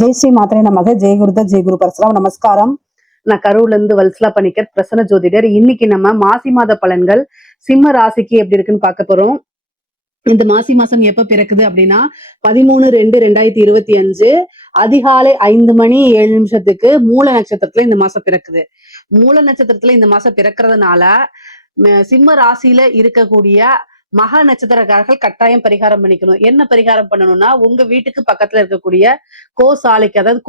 ஜெய் ஸ்ரீ மாத்திரை நமக. ஜெய் குருதத் ஜெய் குரு பரசுராம். நமஸ்காரம். நான் கரூர்ல இருந்து வல்சலா பணிக்கர், பிரசன்ன ஜோதிடர். இன்னைக்கு நம்ம மாசி மாத பலன்கள் சிம்ம ராசிக்கு எப்படி இருக்குன்னு பார்க்க போறோம். இந்த மாசி மாசம் எப்ப பிறக்குது அப்படின்னா 13/2/2025 அதிகாலை 5:07 மூல நட்சத்திரத்துல இந்த மாசம் பிறக்குது. மூல நட்சத்திரத்துல இந்த மாசம் பிறக்கிறதுனால சிம்ம ராசியில இருக்கக்கூடிய மக நட்சத்திரக்காரர்கள் கட்டாயம் பரிகாரம் பண்ணிக்கணும். என்ன பரிகாரம் பண்ணணும்னா, உங்க வீட்டுக்கு பக்கத்துல இருக்கக்கூடிய கோசாலைக்கு, அதாவது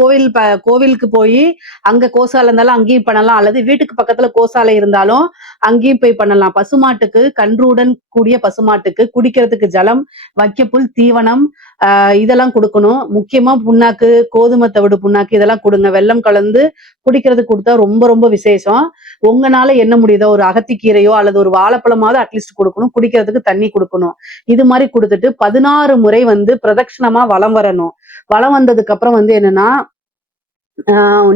கோவிலுக்கு போய் அங்க கோசாலை இருந்தாலும் அங்கேயும் பண்ணலாம், அல்லது வீட்டுக்கு பக்கத்துல கோசாலை இருந்தாலும் அங்கேயும் போய் பண்ணலாம். பசுமாட்டுக்கு, கன்றுடன் கூடிய பசுமாட்டுக்கு குடிக்கிறதுக்கு ஜலம், வைக்கப்புல், தீவனம் இதெல்லாம் கொடுக்கணும். முக்கியமா புண்ணாக்கு, கோதுமை தவிடு புண்ணாக்கு இதெல்லாம் கொடுங்க. வெல்லம் கலந்து குடிக்கிறதுக்கு கொடுத்தா ரொம்ப ரொம்ப விசேஷம். உங்களால என்ன முடியுதோ ஒரு அகத்திக்கீரையோ அல்லது ஒரு வாழைப்பழமாவது அட்லீஸ்ட் கொடுக்கணும். குடிக்கிறதுக்கு தண்ணி கொடுக்கணும். இது மாதிரி கொடுத்துட்டு 16 முறை பிரதட்சணமா வலம் வரணும். வலம் வந்ததுக்கு அப்புறம் என்னன்னா,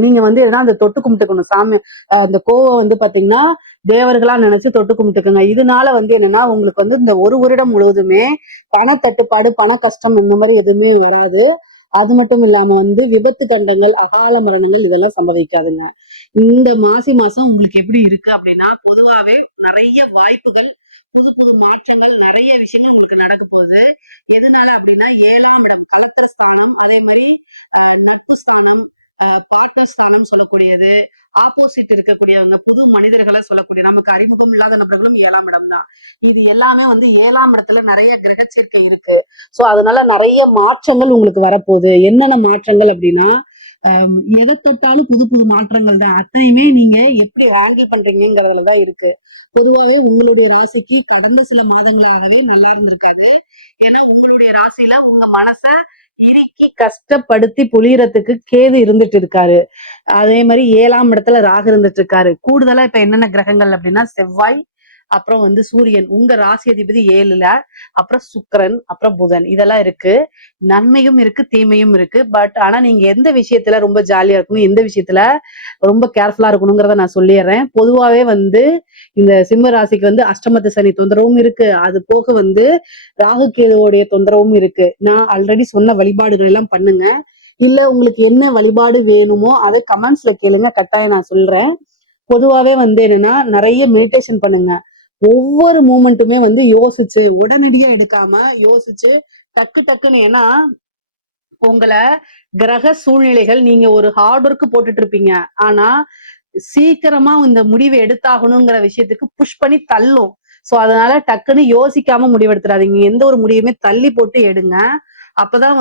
நீங்க எதனா அந்த தொட்டு கும்பிட்டுக்கணும். சாமி அந்த கோவை பாத்தீங்கன்னா தேவர்களா நினைச்சு தொட்டு கும்பிட்டுக்குங்க. இதனால என்னன்னா, உங்களுக்கு இந்த ஒரு வருடம் முழுவதுமே பண தட்டுப்பாடு, பண கஷ்டம் இந்த மாதிரி எதுவுமே வராது. அது மட்டும் இல்லாம விபத்து கண்டங்கள், அகால மரணங்கள் இதெல்லாம் சம்பவிக்காதுங்க. இந்த மாசி மாசம் உங்களுக்கு எப்படி இருக்கு அப்படின்னா, பொதுவாவே நிறைய வாய்ப்புகள், புது புது மாற்றங்கள், நிறைய விஷயங்கள் உங்களுக்கு நடக்க போகுது. எதனால அப்படின்னா, 7ஆம் இடம் கலத்திர ஸ்தானம், அதே மாதிரி நட்பு ஸ்தானம், பாட்டஸ்தானம் சொல்லக்கூடியது, ஆப்போசிட் இருக்கக்கூடியவங்க, புது மனிதர்களை சொல்லக்கூடிய, நமக்கு அறிமுகம் இல்லாத நபர்களும் 7ஆம் இடம் தான். இது எல்லாமே 7ஆம் இடத்துல நிறைய கிரக சேர்க்கை இருக்கு. சோ அதனால நிறைய மாற்றங்கள் உங்களுக்கு வரப்போகுது. என்னென்ன மாற்றங்கள் அப்படின்னா, எதை தொட்டாலும் புது புது மாற்றங்கள் தான். அத்தனையுமே நீங்க எப்படி ஹேண்டில் பண்றீங்கிறதுலதான் இருக்கு. பொதுவாகவே உங்களுடைய ராசிக்கு கடந்த சில மாதங்களாகவே நல்லா இருந்திருக்காது. ஏன்னா உங்களுடைய ராசியில உங்க மனச இறுக்கி கஷ்டப்படுத்தி புளியறதுக்கு கேது இருந்துட்டு இருக்காரு. அதே மாதிரி 7ஆம் இடத்துல ராகு இருந்துட்டு இருக்காரு. கூடுதலா இப்ப என்னென்ன கிரகங்கள் அப்படின்னா, செவ்வாய், அப்புறம் சூரியன், உங்க ராசி அதிபதி 7ல, அப்புறம் சுக்கிரன், அப்புறம் புதன், இதெல்லாம் இருக்கு. நன்மையும் இருக்கு, தீமையும் இருக்கு. பட் ஆனா நீங்க எந்த விஷயத்துல ரொம்ப ஜாலியா இருக்கணும், எந்த விஷயத்துல ரொம்ப கேர்ஃபுல்லா இருக்கணுங்கிறத நான் சொல்லிடுறேன். பொதுவாவே இந்த சிம்ம ராசிக்கு அஷ்டமத்து சனி தொந்தரவும் இருக்கு. அது போக ராகு கேதுவோடைய தொந்தரவும் இருக்கு. நான் ஆல்ரெடி சொன்ன வழிபாடுகள் எல்லாம் பண்ணுங்க. இல்ல உங்களுக்கு என்ன வழிபாடு வேணுமோ அதை கமெண்ட்ஸ்ல கேளுங்க, கட்டாயம் நான் சொல்றேன். பொதுவாவே என்னன்னா, நிறைய மெடிடேஷன் பண்ணுங்க. ஒவ்வொரு மூமெண்ட்டுமே யோசிச்சு, உடனடியா எடுக்காம யோசிச்சு டக்கு டக்குன்னு, ஏன்னா உங்களை கிரக சூழ்நிலைகள், நீங்க ஒரு ஹார்ட் ஒர்க் போட்டுட்டு இருப்பீங்க, ஆனா சீக்கிரமா இந்த முடிவை எடுத்தாகணுங்கிற விஷயத்துக்கு புஷ் பண்ணி தள்ளும். சோ அதனால டக்குன்னு யோசிக்காம முடிவெடுத்துறாதீங்க. எந்த ஒரு முடிவுமே தள்ளி போட்டு எடுங்க. அப்பதான்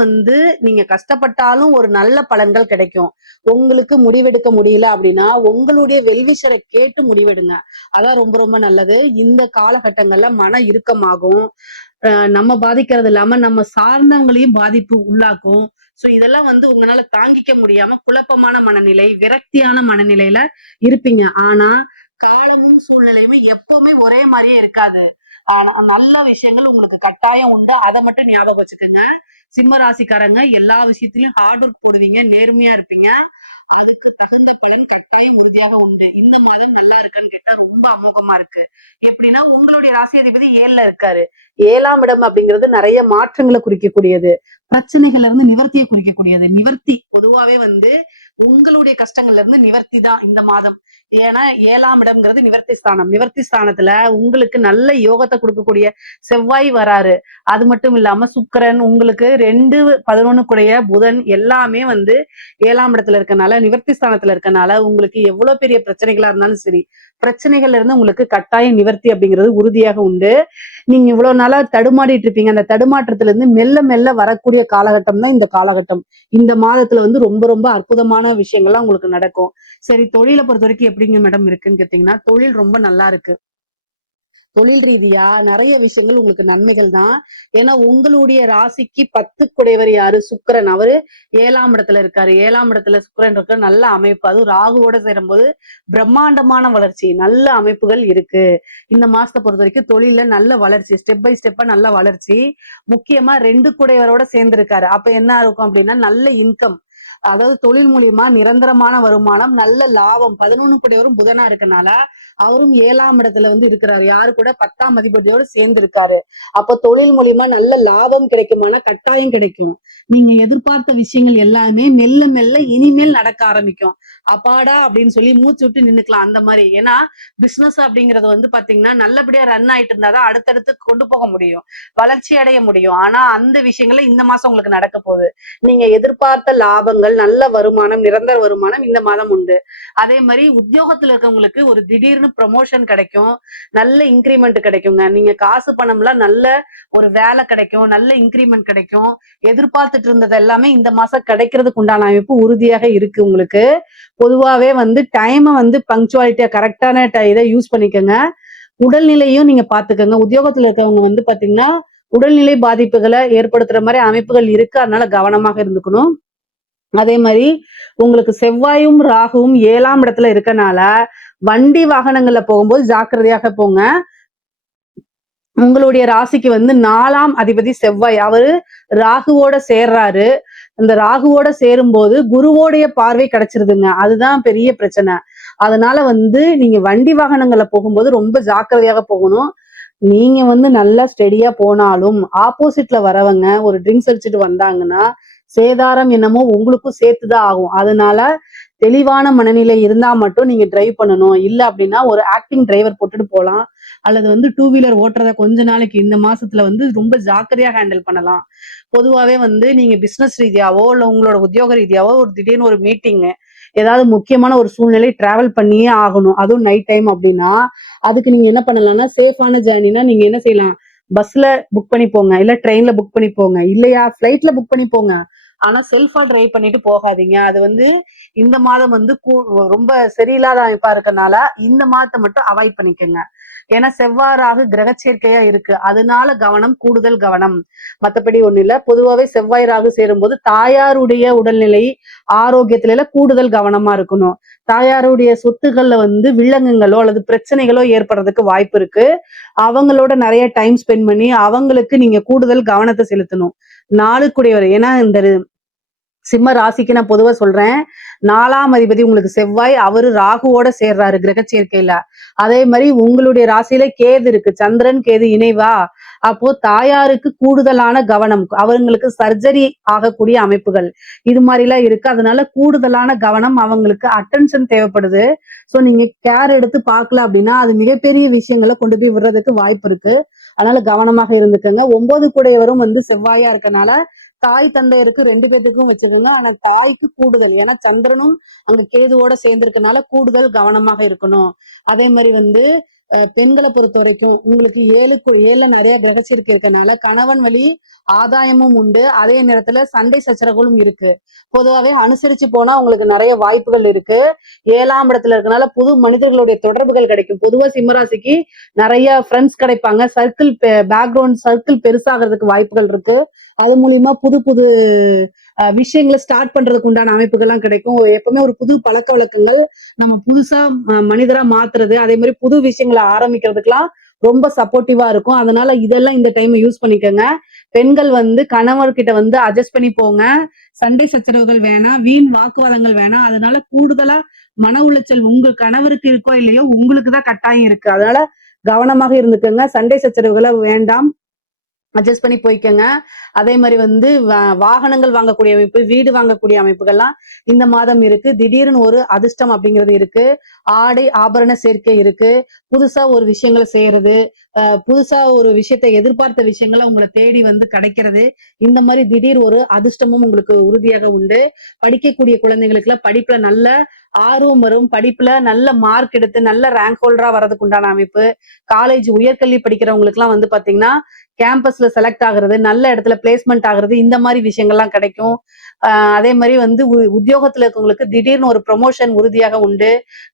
நீங்க கஷ்டப்பட்டாலும் ஒரு நல்ல பலன்கள் கிடைக்கும். உங்களுக்கு முடிவெடுக்க முடியல அப்படின்னா உங்களுடைய வெல்விஷரை கேட்டு முடிவெடுங்க. அதான் ரொம்ப ரொம்ப நல்லது. இந்த காலகட்டங்கள்ல மன இறுக்கமாகும். நம்ம பாதிக்கிறது இல்லாம நம்ம சார்ந்தவங்களையும் பாதிப்பு உள்ளாக்கும். சோ இதெல்லாம் உங்களால தாங்கிக்க முடியாம குழப்பமான மனநிலை, விரக்தியான மனநிலையில இருப்பீங்க. ஆனா காலமும் சூழ்நிலையுமே எப்பவுமே ஒரே மாதிரியே இருக்காது. ஆனா நல்ல விஷயங்கள் உங்களுக்கு கட்டாயம் உண்டு. அதை மட்டும் ஞாபகம் வச்சுக்கோங்க. சிம்ம ராசிக்காரங்க எல்லா விஷயத்திலயும் ஹார்ட் ஒர்க் போடுவீங்க, நேர்மையா இருப்பீங்க. அதுக்கு தகுந்த பலன் கட்டாயம் உறுதியாக உண்டு. இந்த மாதம் நல்லா இருக்கான்னு கேட்டா ரொம்ப அமோகமா இருக்கு. எப்படின்னா, உங்களுடைய ராசி அதிபதி 7ல இருக்காரு. 7ஆம் இடம் அப்படிங்கிறது நிறைய மாற்றங்களை குறிக்கக்கூடியது, பிரச்சனைகள்ல இருந்து நிவர்த்தியை குறிக்கக்கூடியது. நிவர்த்தி பொதுவாவே உங்களுடைய கஷ்டங்கள்ல இருந்து நிவர்த்தி தான் இந்த மாதம். ஏன்னா 7ஆம் இடம்ங்கிறது நிவர்த்தி ஸ்தானம். நிவர்த்தி ஸ்தானத்துல உங்களுக்கு நல்ல யோகத்தை கொடுக்கக்கூடிய செவ்வாய் வராரு. அது மட்டும் இல்லாம சுக்கிரன், உங்களுக்கு 2-11 கூடிய புதன் எல்லாமே 7ஆம் இடத்துல இருக்கனால, நிவர்த்தி ஸ்தானத்துல இருக்கனால உங்களுக்கு எவ்வளவு பெரிய பிரச்சனைகளா இருந்தாலும் சரி, பிரச்சனைகள்ல இருந்து உங்களுக்கு கட்டாயம் நிவர்த்தி அப்படிங்கிறது உறுதியாக உண்டு. நீங்க இவ்வளவு நாளா தடுமாடிட்டு இருப்பீங்க. அந்த தடுமாற்றத்துல இருந்து மெல்ல மெல்ல வரக்கூடிய காலகட்டம் தான் இந்த காலகட்டம். இந்த மாதத்துல ரொம்ப ரொம்ப அற்புதமான விஷயங்கள்லாம் உங்களுக்கு நடக்கும். சரி, தொழிலை பொறுத்த வரைக்கும் எப்படிங்க மேடம் இருக்குன்னு கேட்டீங்கன்னா, தொழில் ரொம்ப நல்லா இருக்கு. தொழில் ரீதியா நிறைய விஷயங்கள் உங்களுக்கு நன்மைகள் தான். ஏன்னா உங்களுடைய ராசிக்கு 10 குடையவர் யாரு? சுக்கிரன். அவரு 7ஆம் இடத்துல இருக்காரு. 7ஆம் இடத்துல சுக்கிரன் இருக்க நல்ல அமைப்பு. அதுவும் ராகுவோட சேரும்போது பிரம்மாண்டமான வளர்ச்சி, நல்ல அமைப்புகள் இருக்கு. இந்த மாசத்தை பொறுத்த வரைக்கும் தொழில நல்ல வளர்ச்சி, ஸ்டெப் பை ஸ்டெப்பா நல்ல வளர்ச்சி. முக்கியமா 2 குடையவரோட சேர்ந்து இருக்காரு. அப்ப என்ன இருக்கும் அப்படின்னா, நல்ல இன்கம், அதாவது தொழில் மூலியமா நிரந்தரமான வருமானம், நல்ல லாபம். 11 கூடியவரும் புதனா இருக்கனால அவரும் 7ஆம் இடத்துல வந்து இருக்கிறாரு. யாரு கூட 10ஆம் அதிபதியோடு சேர்ந்து இருக்காரு. அப்ப தொழில் மூலியமா நல்ல லாபம் கிடைக்குமானா கட்டாயம் கிடைக்கும். நீங்க எதிர்பார்த்த விஷயங்கள் எல்லாமே மெல்ல மெல்ல இனிமேல் நடக்க ஆரம்பிக்கும். அப்பாடா அப்படின்னு சொல்லி மூச்சு விட்டு நின்னுக்கலாம் அந்த மாதிரி. ஏன்னா பிசினஸ் அப்படிங்கறது வந்து பாத்தீங்கன்னா நல்லபடியா ரன் ஆயிட்டு இருந்தாதான் அடுத்தடுத்து கொண்டு போக முடியும், வளர்ச்சி அடைய முடியும். ஆனா அந்த விஷயங்கள்ல இந்த மாசம் உங்களுக்கு நடக்க போகுது. நீங்க எதிர்பார்த்த லாபங்கள், நல்ல வருமானம், நிரந்தர வருமானம் இந்த மாதம் உண்டு. அதே மாதிரி உத்தியோகத்துல இருக்கவங்களுக்கு ஒரு திடீர்னு ப்ரமோஷன் கிடைக்கும், நல்ல இன்கிரிமெண்ட் கிடைக்குங்க. நீங்க காசு பணம்லாம் நல்ல ஒரு வேலை கிடைக்கும், நல்ல இன்கிரிமெண்ட் கிடைக்கும். எதிர்பார்த்துட்டு இருந்தது எல்லாமே இந்த மாசம் கிடைக்கிறதுக்கு உண்டான அமைப்பு உறுதியாக இருக்கு உங்களுக்கு. பொதுவாவே வந்து டைமை வந்து பங்க்சுவாலிட்டியா கரெக்டான இதை யூஸ் பண்ணிக்கோங்க. உடல்நிலையும் நீங்க பாத்துக்கோங்க. உத்தியோகத்துல இருக்கவங்க வந்து பாத்தீங்கன்னா உடல்நிலை பாதிப்புகளை ஏற்படுத்துற மாதிரி அமைப்புகள் இருக்கு, அதனால கவனமாக இருந்துக்கணும். அதே மாதிரி உங்களுக்கு செவ்வாயும் ராகுவும் 7ஆம் இடத்துல இருக்கனால வண்டி வாகனங்கள்ல போகும்போது ஜாக்கிரதையாக போங்க. உங்களுடைய ராசிக்கு வந்து 4ஆம் அதிபதி செவ்வாய், அவரு ராகுவோட சேர்றாரு. இந்த ராகுவோட சேரும்போது குருவோடைய பார்வை கிடைச்சிருதுங்க. அதுதான் பெரிய பிரச்சனை. அதனால வந்து நீங்க வண்டி வாகனங்கள்ல போகும்போது ரொம்ப ஜாக்கிரதையாக போகணும். நீங்க வந்து நல்லா ஸ்டெடியா போனாலும் ஆப்போசிட்ல வரவங்க ஒரு ட்ரிங்க்ஸ் அடிச்சுட்டு வந்தாங்கன்னா சேதாரம் என்னமோ உங்களுக்கும் சேர்த்துதான் ஆகும். அதனால தெளிவான மனநிலை இருந்தா மட்டும் நீங்க டிரைவ் பண்ணணும். இல்ல அப்படின்னா ஒரு ஆக்டிங் டிரைவர் போட்டுட்டு போலாம். அல்லது வந்து 2 வீலர் ஓட்டுறத கொஞ்ச நாளைக்கு இந்த மாசத்துல வந்து ரொம்ப ஜாக்கிரதையா ஹேண்டில் பண்ணலாம். பொதுவாவே வந்து நீங்க பிசினஸ் ரீதியாவோ இல்ல உங்களோட உத்தியோக ரீதியாவோ ஒரு திடீர்னு ஒரு மீட்டிங், ஏதாவது முக்கியமான ஒரு சூழ்நிலை டிராவல் பண்ணியே ஆகணும், அதுவும் நைட் டைம் அப்படின்னா அதுக்கு நீங்க என்ன பண்ணலாம்னா சேஃபான ஜேர்னினா நீங்க என்ன செய்யலாம், பஸ்ல புக் பண்ணி போங்க, இல்ல ட்ரெயின்ல புக் பண்ணி போங்க, இல்லையா ஃபிளைட்ல புக் பண்ணி போங்க. ஆனா செல்ஃபா டிரைவ் பண்ணிட்டு போகாதீங்க. அது வந்து இந்த மாதம் வந்து ரொம்ப சரியில்லாத அமைப்பா இருக்கனால இந்த மாதத்தை மட்டும் அவாய்ட் பண்ணிக்கோங்க. ஏன்னா செவ்வாறாக கிரக சேர்க்கையா இருக்கு, அதனால கவனம், கூடுதல் கவனம். மத்தபடி ஒண்ணு இல்ல. பொதுவாவே செவ்வாய் ராகு சேரும் போது தாயாருடைய உடல்நிலை ஆரோக்கியத்துல கூடுதல் கவனமா இருக்கணும். தாயாருடைய சொத்துக்கள்ல வந்து வில்லங்கங்களோ அல்லது பிரச்சனைகளோ ஏற்படுறதுக்கு வாய்ப்பு இருக்கு. அவங்களோட நிறைய டைம் ஸ்பெண்ட் பண்ணி அவங்களுக்கு நீங்க கூடுதல் கவனத்தை செலுத்தணும். நாளுக்குடையவர், ஏன்னா இந்த சிம்ம ராசிக்கு நான் பொதுவா சொல்றேன், 4ஆம் அதிபதி உங்களுக்கு செவ்வாய், அவரு ராகுவோட சேர்றாரு கிரக சேர்க்கையில. அதே மாதிரி உங்களுடைய ராசியில கேது இருக்கு, சந்திரன் கேது இணைவா. அப்போ தாயாருக்கு கூடுதலான கவனம், அவங்களுக்கு சர்ஜரி ஆகக்கூடிய அமைப்புகள் இது மாதிரி எல்லாம் இருக்கு. அதனால கூடுதலான கவனம், அவங்களுக்கு அட்டென்ஷன் தேவைப்படுது. சோ நீங்க கேர் எடுத்து பார்க்கல அப்படின்னா அது மிகப்பெரிய விஷயங்களை கொண்டு போய் விடுறதுக்கு வாய்ப்பு இருக்கு. அதனால கவனமாக இருந்துக்கங்க. 9 கூடையவரும் வந்து செவ்வாயா இருக்கனால தாய் தந்தையருக்கு 2 பேத்துக்கும் வச்சுக்கோங்க. ஆனா தாய்க்கு கூடுதல், ஏன்னா சந்திரனும் அங்க கேதுவோட சேர்ந்திருக்கனால கூடுதல் கவனமாக இருக்கணும். அதே மாதிரி வந்து பெண்களை பொறுத்த வரைக்கும் உங்களுக்கு 7ல நிறைய கிரகச்சிருக்கு இருக்கனால கணவன் வழி ஆதாயமும் உண்டு, அதே நேரத்துல சண்டை சச்சரவுகளும் இருக்கு. பொதுவாவே அனுசரிச்சு போனா உங்களுக்கு நிறைய வாய்ப்புகள் இருக்கு. 7ஆம் இடத்துல இருக்கனால புது மனிதர்களுடைய தொடர்புகள் கிடைக்கும். பொதுவா சிம்மராசிக்கு நிறைய ஃப்ரெண்ட்ஸ் கிடைப்பாங்க. சர்க்கிள், பேக்ரவுண்ட் சர்க்கிள் பெருசாகிறதுக்கு வாய்ப்புகள் இருக்கு. அது மூலியமா புது புது விஷயங்களை ஸ்டார்ட் பண்றதுக்கு உண்டான அமைப்புகள்லாம் கிடைக்கும். எப்பவுமே ஒரு புது பழக்க வழக்கங்கள் நம்ம புதுசா மனிதரா மாத்துறது, அதே மாதிரி புது விஷயங்களை ஆரம்பிக்கிறதுக்கெல்லாம் ரொம்ப சப்போர்ட்டிவா இருக்கும். அதனால இதெல்லாம் இந்த டைம் யூஸ் பண்ணிக்கோங்க. பெண்கள் வந்து கணவர்கிட்ட வந்து அட்ஜஸ்ட் பண்ணி போங்க. சண்டை சச்சரவுகள் வேணாம், வீண் வாக்குவாதங்கள் வேணாம். அதனால கூடுதலா மன உளைச்சல் உங்க கணவருக்கு இருக்கோ இல்லையோ உங்களுக்கு தான் கட்டாயம் இருக்கு. அதனால கவனமாக இருந்துக்கோங்க. சண்டை சச்சரவுகளை வேண்டாம், அட்ஜஸ்ட் பண்ணி போய்க்கங்க. அதே மாதிரி வந்து வாகனங்கள் வாங்கக்கூடிய அமைப்பு, வீடு வாங்கக்கூடிய அமைப்புகள்லாம் இந்த மாதம் இருக்கு. திடீர்னு ஒரு அதிர்ஷ்டம் அப்படிங்கிறது இருக்கு. ஆடை ஆபரண சேர்க்கை இருக்கு. புதுசா ஒரு விஷயங்களை செய்யறது, புதுசா ஒரு விஷயத்தை எதிர்பார்த்த விஷயங்களை உங்களை தேடி வந்து கிடைக்கிறது, இந்த மாதிரி திடீர் ஒரு அதிர்ஷ்டமும் உங்களுக்கு உறுதியாக உண்டு. படிக்கக்கூடிய குழந்தைகளுக்கு எல்லாம் படிப்புல நல்ல ஆர்வம் வரும். படிப்புல நல்ல மார்க் எடுத்து நல்ல ரேங்க் ஹோல்டரா வரதுக்கு உண்டான அமைப்பு. காலேஜ் உயர்கல்வி படிக்கிறவங்களுக்கு எல்லாம் வந்து பாத்தீங்கன்னா கேம்பஸ்ல செலக்ட் ஆகுறது, நல்ல இடத்துல பிளேஸ்மெண்ட் ஆகுறது, இந்த மாதிரி விஷயங்கள்லாம் கிடைக்கும். அதே மாதிரி வந்து உத்தியோகத்துல இருக்கவங்களுக்கு திடீர்னு ஒரு ப்ரொமோஷன் உறுதியாக உண்டு.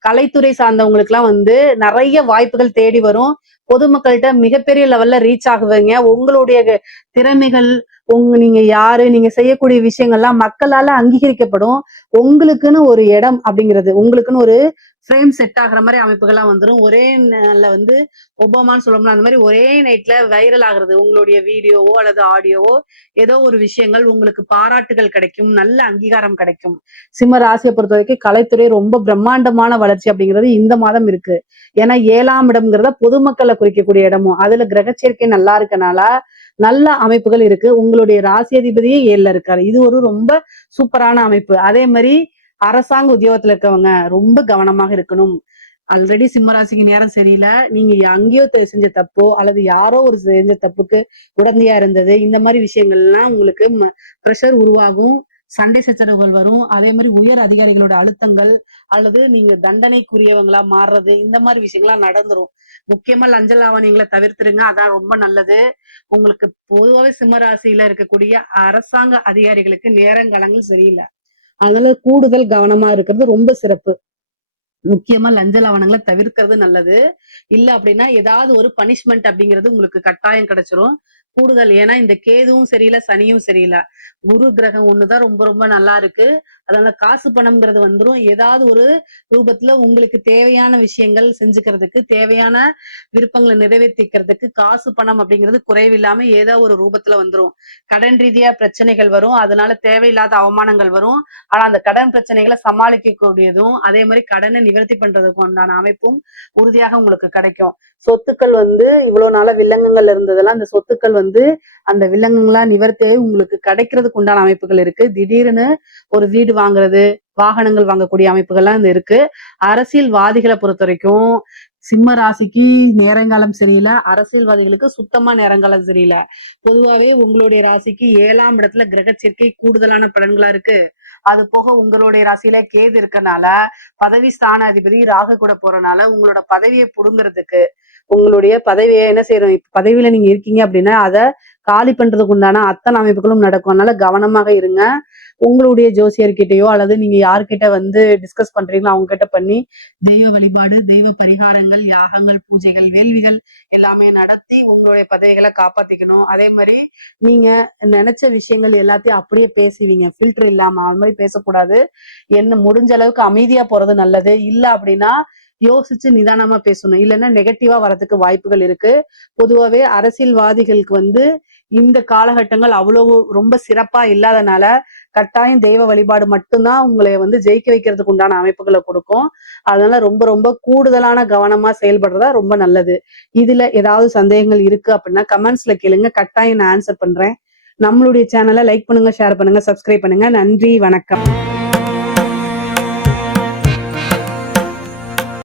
கலைத்துறை சார்ந்தவங்களுக்கு எல்லாம் வந்து நிறைய வாய்ப்புகள் தேடி வரும். பொதுமக்கள்கிட்ட மிகப்பெரிய லெவல்ல ரீச் ஆகுவீங்க. உங்களுடைய திறமைகள், நீங்க யாரு, நீங்க செய்யக்கூடிய விஷயங்கள்லாம் மக்களால அங்கீகரிக்கப்படும். உங்களுக்குன்னு ஒரு இடம் அப்படிங்கிறது, உங்களுக்குன்னு ஒரு ஃப்ரேம் செட் ஆகுற மாதிரி அமைப்புகள்லாம் வந்துரும். ஒரே நாள்ல வந்து ஒபாமான்னு சொல்லணும்னா அந்த மாதிரி ஒரே நைட்ல வைரல் ஆகுறது, உங்களுடைய வீடியோவோ அல்லது ஆடியோவோ ஏதோ ஒரு விஷயங்கள் உங்களுக்கு பாராட்டுகள் கிடைக்கும், நல்ல அங்கீகாரம் கிடைக்கும். சிம்ம ராசியை பொறுத்த வரைக்கும் கலைத்துறை ரொம்ப பிரம்மாண்டமான வளர்ச்சி அப்படிங்கிறது இந்த மாதம் இருக்கு. ஏன்னா 7ஆம் இடம்ங்கிறத பொதுமக்களை குறிக்கக்கூடிய இடமும், அதுல கிரக சேர்க்கை நல்லா இருக்கனால நல்ல அமைப்புகள் இருக்கு. உங்களுடைய ராசி அதிபதியே 7ல இருக்காரு. இது ஒரு ரொம்ப சூப்பரான அமைப்பு. அதே மாதிரி அரசாங்க உத்தியோகத்துல இருக்கவங்க ரொம்ப கவனமாக இருக்கணும். ஆல்ரெடி சிம்மராசிக்கு நேரம் சரியில்லை, நீங்க அங்கேயோ செஞ்ச தப்போ அல்லது யாரோ ஒரு செஞ்ச தப்புக்கு உடந்தையா இருந்தது, இந்த மாதிரி விஷயங்கள்லாம் உங்களுக்கு ப்ரெஷர் உருவாகும், சண்டை சச்சரவுகள் வரும். அதே மாதிரி உயர் அதிகாரிகளோட அழுத்தங்கள் அல்லது நீங்க தண்டனைக்குரியவங்களா மாறுறது, இந்த மாதிரி விஷயங்கள்லாம் நடந்துரும். முக்கியமா லஞ்ச லாவணியங்களை தவிர்த்துருங்க, அதான் ரொம்ப நல்லது. உங்களுக்கு பொதுவாகவே சிம்மராசியில இருக்கக்கூடிய அரசாங்க அதிகாரிகளுக்கு நேரங்காலங்கள் சரியில்லை, அதனால கூடுதல் கவனமா இருக்கிறது ரொம்ப சிறப்பு. முக்கியமா லஞ்ச லாவணங்களை தவிர்க்கிறது நல்லது. இல்ல அப்படின்னா ஏதாவது ஒரு பனிஷ்மெண்ட் அப்படிங்கிறது உங்களுக்கு கட்டாயம் கிடைச்சிரும். கூடுதல், ஏன்னா இந்த கேதுவும் சரியில்லை, சனியும் சரியில்லை, குரு கிரகம் ஒண்ணுதான் ரொம்ப ரொம்ப நல்லா இருக்கு. அதனால காசு பணம்ங்கிறது வந்துரும். ஏதாவது ஒரு ரூபத்துல உங்களுக்கு தேவையான விஷயங்கள் செஞ்சுக்கிறதுக்கு, தேவையான விருப்பங்களை நிறைவேற்றிக்கிறதுக்கு காசு பணம் அப்படிங்கிறது குறைவில்லாம ஏதோ ஒரு ரூபத்துல வந்துரும். கடன் ரீதியா பிரச்சனைகள் வரும், அதனால தேவையில்லாத அவமானங்கள் வரும். ஆனா அந்த கடன் பிரச்சனைகளை சமாளிக்க கூடியதும், அதே மாதிரி கடனை நிவர்த்தி பண்றதுக்கு உண்டான அமைப்பும் உறுதியாக உங்களுக்கு கிடைக்கும். சொத்துக்கள் வந்து இவ்வளவு நாள வில்லங்கங்கள் இருந்ததெல்லாம் அந்த சொத்துக்கள் வந்து அந்த வில்லங்கங்களா நிவர்த்தியாகி உங்களுக்கு கிடைக்கிறதுக்கு உண்டான அமைப்புகள் இருக்கு. திடீர்னு ஒரு வீடு வாங்குறது, வாகனங்கள் வாங்கக்கூடிய அமைப்புகள்லாம் இருக்கு. அரசியல்வாதிகளை பொறுத்த வரைக்கும் சிம்ம ராசிக்கு நேரங்காலம் சரியில்லை, அரசியல்வாதிகளுக்கு சுத்தமா நேரங்காலம் சரியில்லை. பொதுவாவே உங்களுடைய ராசிக்கு 7ஆம் இடத்துல கிரக சேர்க்கை கூடுதலான பலன்களா இருக்கு. அது போக உங்களுடைய ராசியில கேது இருக்கனால, பதவி ஸ்தான அதிபதி ராகு கூட போறனால உங்களோட பதவியை புடுங்கிறதுக்கு, உங்களுடைய பதவியை என்ன செய்யறோம், இப்ப பதவியில நீங்க இருக்கீங்க அப்படின்னா அதை காலி பண்றதுக்கு உண்டான அத்தனை அமைப்புகளும் நடக்கும். அதனால கவனமாக இருங்க. உங்களுடைய ஜோசியர்கிட்டயோ அல்லது நீங்க யார்கிட்ட வந்து டிஸ்கஸ் பண்றீங்களோ அவங்க கிட்ட பண்ணி தெய்வ வழிபாடு, தெய்வ பரிகாரங்கள், யாகங்கள், பூஜைகள், வேள்விகள் எல்லாமே நடத்தி உங்களுடைய பதவிகளை காப்பாத்திக்கணும். அதே மாதிரி நீங்க நினைச்ச விஷயங்கள் எல்லாத்தையும் அப்படியே பேசுவீங்க, ஃபில்டர் இல்லாம. அது மாதிரி பேசக்கூடாது. என்ன முடிஞ்ச அளவுக்கு அமைதியா போறது நல்லது. இல்ல அப்படின்னா யோசிச்சு நிதானமா பேசணும், இல்லைன்னா நெகட்டிவா வரதுக்கு வாய்ப்புகள் இருக்கு. பொதுவாவே அரசியல்வாதிகளுக்கு வந்து இந்த காலகட்டங்கள் அவ்வளவு ரொம்ப சிறப்பா இல்லாதனால கட்டாயம் தெய்வ வழிபாடு மட்டும்தான் உங்களை வந்து ஜெயிக்க வைக்கிறதுக்கு உண்டான அமைப்புகளை கொடுக்கும். அதனால ரொம்ப ரொம்ப கூடுதலான கவனமா செயல்படுறதா ரொம்ப நல்லது. இதுல ஏதாவது சந்தேகங்கள் இருக்கு அப்படின்னா கமெண்ட்ஸ்ல கேளுங்க, கட்டாயம் நான் ஆன்சர் பண்றேன். நம்மளுடைய சேனலை லைக் பண்ணுங்க, ஷேர் பண்ணுங்க, சப்ஸ்கிரைப் பண்ணுங்க. நன்றி, வணக்கம்.